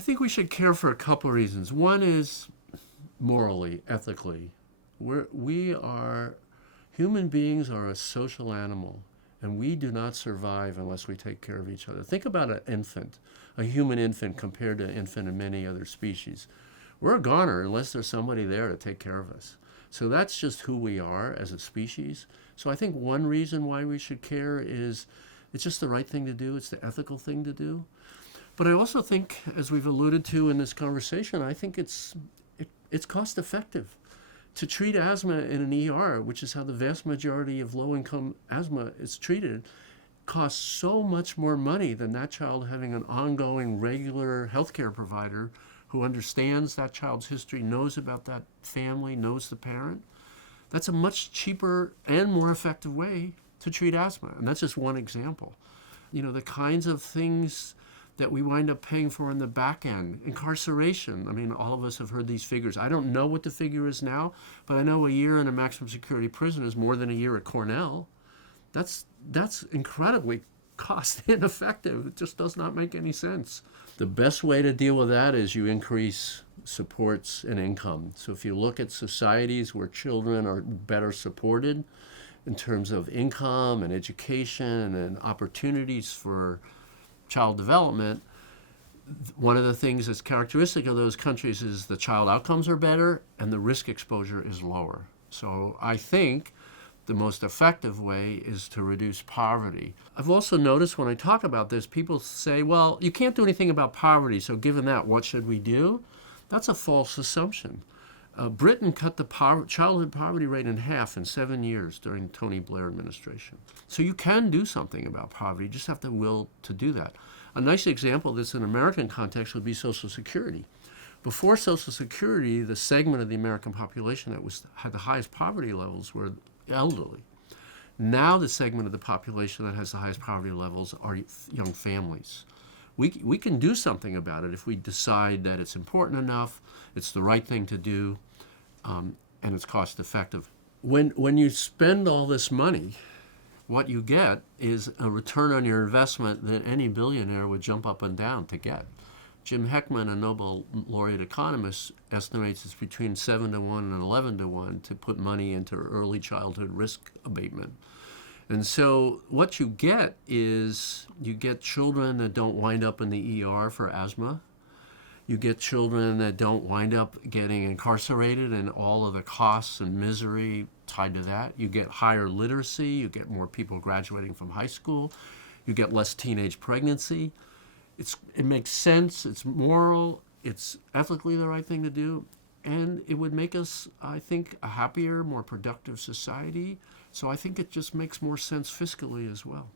I think we should care for a couple of reasons. One is morally, ethically. Human beings are a social animal, and we do not survive unless we take care of each other. Think about an infant, a human infant compared to an infant in many other species. We're a goner unless there's somebody there to take care of us. So that's just who we are as a species. So I think one reason why we should care is it's just the right thing to do. It's the ethical thing to do. But I also think, as we've alluded to in this conversation, I think it's cost effective. To treat asthma in an ER, which is how the vast majority of low-income asthma is treated, costs so much more money than that child having an ongoing, regular healthcare provider who understands that child's history, knows about that family, knows the parent. That's a much cheaper and more effective way to treat asthma. And that's just one example. The kinds of things that we wind up paying for in the back end. Incarceration. I mean, all of us have heard these figures. I don't know what the figure is now, but I know a year in a maximum security prison is more than a year at Cornell. That's incredibly cost ineffective. It just does not make any sense. The best way to deal with that is you increase supports and income. So if you look at societies where children are better supported in terms of income and education and opportunities for child development, one of the things that's characteristic of those countries is the child outcomes are better and the risk exposure is lower. So I think the most effective way is to reduce poverty. I've also noticed when I talk about this, people say, well, you can't do anything about poverty, so given that, what should we do? That's a false assumption. Britain cut the childhood poverty rate in half in 7 years during the Tony Blair administration. So you can do something about poverty. You just have the will to do that. A nice example of this in an American context would be Social Security. Before Social Security, the segment of the American population that had the highest poverty levels were elderly. Now the segment of the population that has the highest poverty levels are young families. We can do something about it if we decide that it's important enough, it's the right thing to do, and it's cost effective. When you spend all this money, what you get is a return on your investment that any billionaire would jump up and down to get. Jim Heckman, a Nobel laureate economist, estimates it's between 7 to 1 and 11 to 1 to put money into early childhood risk abatement. And so what you get is you get children that don't wind up in the ER for asthma. You get children that don't wind up getting incarcerated and all of the costs and misery tied to that. You get higher literacy. You get more people graduating from high school. You get less teenage pregnancy. It makes sense. It's moral. It's ethically the right thing to do. And it would make us, I think, a happier, more productive society. So I think it just makes more sense fiscally as well.